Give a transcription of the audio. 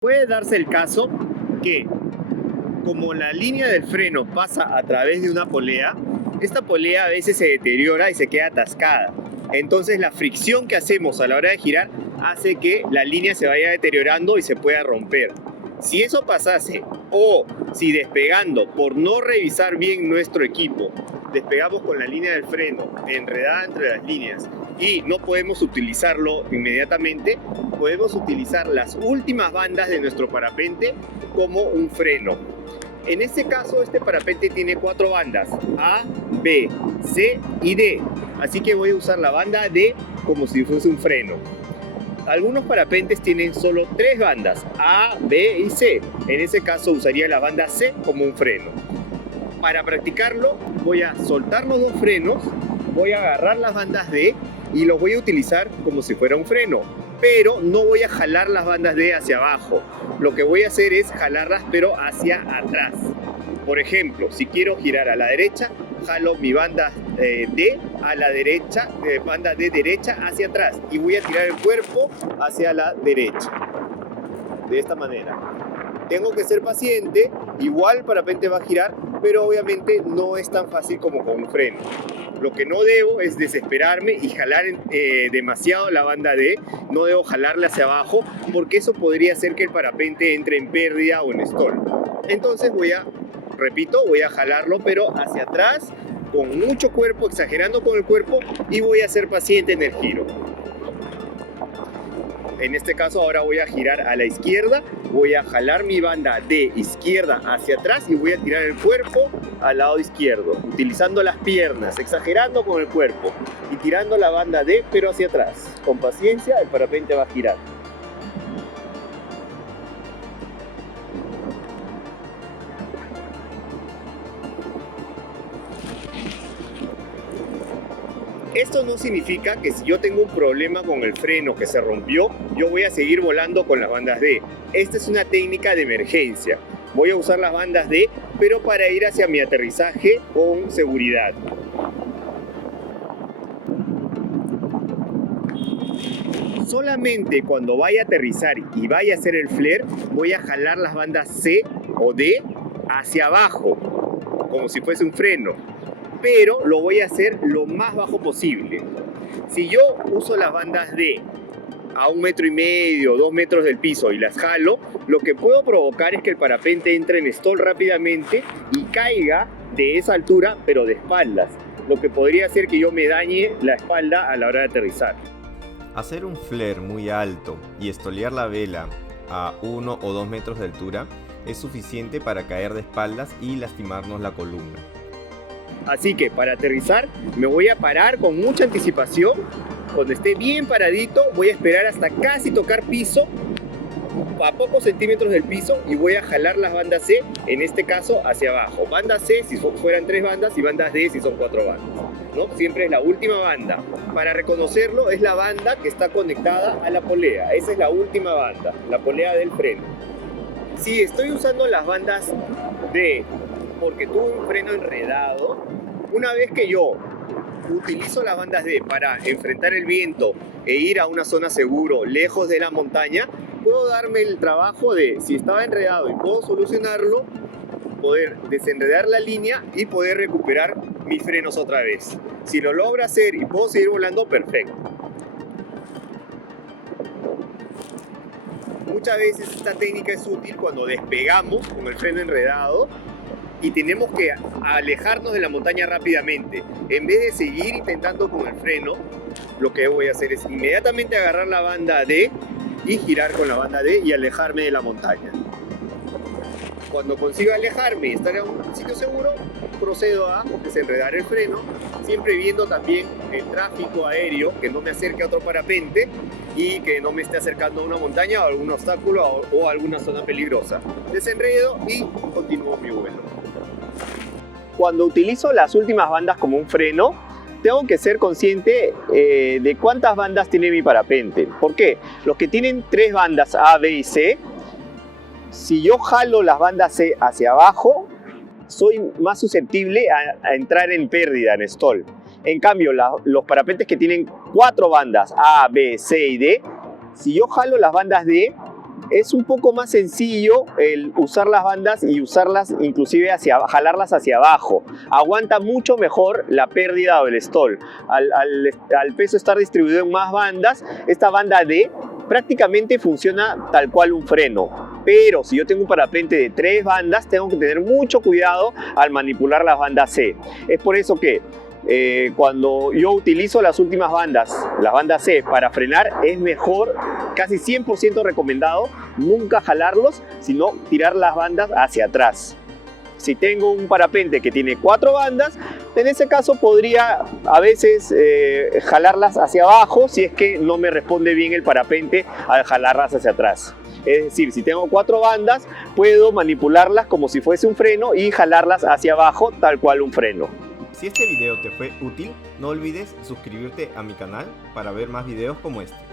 Puede darse el caso que, como la línea del freno pasa a través de una polea, esta polea a veces se deteriora y se queda atascada. Entonces la fricción que hacemos a la hora de girar hace que la línea se vaya deteriorando y se pueda romper. Si eso pasase, o si despegando por no revisar bien nuestro equipo, despegamos con la línea del freno enredada entre las líneas y no podemos utilizarlo inmediatamente, podemos utilizar las últimas bandas de nuestro parapente como un freno. En este caso, este parapente tiene 4 bandas, A, B, C y D. Así que voy a usar la banda D como si fuese un freno. Algunos parapentes tienen solo 3 bandas, A, B y C. En ese caso usaría la banda C como un freno. Para practicarlo voy a soltar los 2 frenos, voy a agarrar las bandas D y los voy a utilizar como si fuera un freno. Pero no voy a jalar las bandas D hacia abajo. Lo que voy a hacer es jalarlas pero hacia atrás. Por ejemplo, si quiero girar a la derecha, jalo mi banda D a la derecha, banda D derecha hacia atrás y voy a tirar el cuerpo hacia la derecha. De esta manera. Tengo que ser paciente, igual el parapente va a girar, pero obviamente no es tan fácil como con un freno. Lo que no debo es desesperarme y jalar demasiado la banda D, no debo jalarla hacia abajo porque eso podría hacer que el parapente entre en pérdida o en stall. Entonces voy a jalarlo pero hacia atrás, con mucho cuerpo, exagerando con el cuerpo y voy a ser paciente en el giro. En este caso ahora voy a girar a la izquierda, voy a jalar mi banda de izquierda hacia atrás y voy a tirar el cuerpo al lado izquierdo, utilizando las piernas, exagerando con el cuerpo y tirando la banda D pero hacia atrás. Con paciencia el parapente va a girar. Esto no significa que si yo tengo un problema con el freno que se rompió, yo voy a seguir volando con las bandas D. Esta es una técnica de emergencia. Voy a usar las bandas D, pero para ir hacia mi aterrizaje con seguridad. Solamente cuando vaya a aterrizar y vaya a hacer el flare, voy a jalar las bandas C o D hacia abajo, como si fuese un freno. Pero lo voy a hacer lo más bajo posible. Si yo uso las bandas D a 1,5 metros, 2 metros del piso y las jalo, lo que puedo provocar es que el parapente entre en stall rápidamente y caiga de esa altura, pero de espaldas, lo que podría hacer que yo me dañe la espalda a la hora de aterrizar. Hacer un flare muy alto y estolear la vela a 1 o 2 metros de altura es suficiente para caer de espaldas y lastimarnos la columna. Así que para aterrizar me voy a parar con mucha anticipación. Cuando esté bien paradito voy a esperar hasta casi tocar piso, a pocos centímetros del piso, y voy a jalar las bandas C, en este caso hacia abajo. Banda C si fueran 3 bandas y bandas D si son 4 bandas, ¿no? Siempre es la última banda. Para reconocerlo es la banda que está conectada a la polea. Esa es la última banda, la polea del freno. Si estoy usando las bandas D porque tuve un freno enredado, una vez que yo utilizo las bandas D para enfrentar el viento e ir a una zona seguro, lejos de la montaña, puedo darme el trabajo de, si estaba enredado y puedo solucionarlo, poder desenredar la línea y poder recuperar mis frenos otra vez. Si lo logro hacer y puedo seguir volando, perfecto. Muchas veces esta técnica es útil cuando despegamos con el freno enredado y tenemos que alejarnos de la montaña rápidamente. En vez de seguir intentando con el freno, lo que voy a hacer es inmediatamente agarrar la banda D y girar con la banda D y alejarme de la montaña. Cuando consiga alejarme y estar en un sitio seguro, procedo a desenredar el freno, siempre viendo también el tráfico aéreo, que no me acerque a otro parapente y que no me esté acercando a una montaña o a algún obstáculo o a alguna zona peligrosa. Desenredo y continúo mi vuelo. Cuando utilizo las últimas bandas como un freno, tengo que ser consciente de cuántas bandas tiene mi parapente. ¿Por qué? Los que tienen 3 bandas A, B y C, si yo jalo las bandas C hacia abajo, soy más susceptible a entrar en pérdida, en stall. En cambio, los parapentes que tienen 4 bandas A, B, C y D, si yo jalo las bandas D, es un poco más sencillo el usar las bandas y usarlas inclusive jalarlas hacia abajo. Aguanta mucho mejor la pérdida del stall. Al peso estar distribuido en más bandas, esta banda D prácticamente funciona tal cual un freno. Pero si yo tengo un parapente de 3 bandas, tengo que tener mucho cuidado al manipular las bandas C. Es por eso que cuando yo utilizo las últimas bandas, las bandas C, para frenar, es mejor, casi 100% recomendado, nunca jalarlos, sino tirar las bandas hacia atrás. Si tengo un parapente que tiene 4 bandas, en ese caso podría a veces jalarlas hacia abajo si es que no me responde bien el parapente al jalarlas hacia atrás. Es decir, si tengo 4 bandas, puedo manipularlas como si fuese un freno y jalarlas hacia abajo tal cual un freno. Si este video te fue útil, no olvides suscribirte a mi canal para ver más videos como este.